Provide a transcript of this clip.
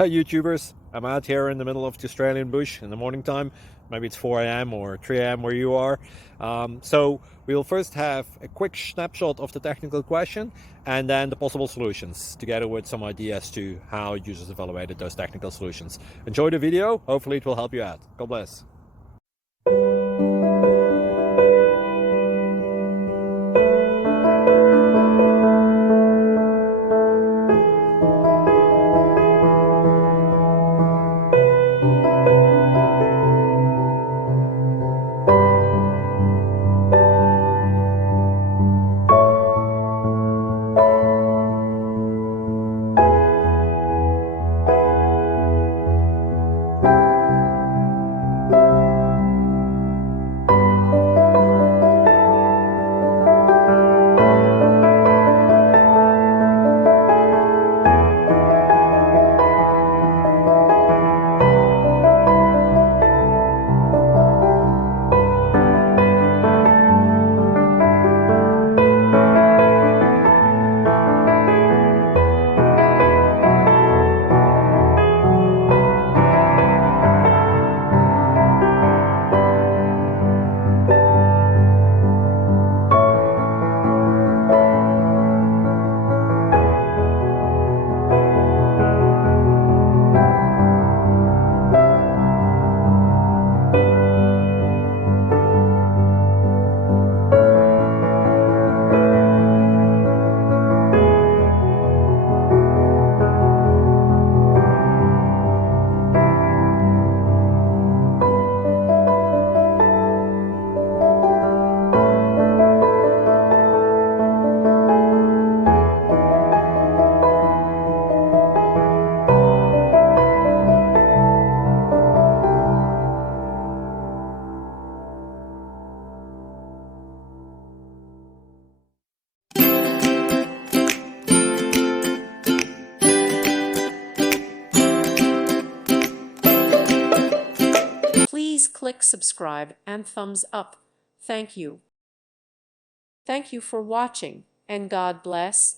Hi YouTubers, I'm out here in the middle of the Australian bush in the morning time. Maybe it's 4 a.m. or 3 a.m. where you are. So we'll first have a quick snapshot of the technical question and then the possible solutions, together with some ideas to how users evaluated those technical solutions. Enjoy the video, hopefully it will help you out. God bless. Please click subscribe and thumbs up. Thank you. Thank you for watching, and God bless.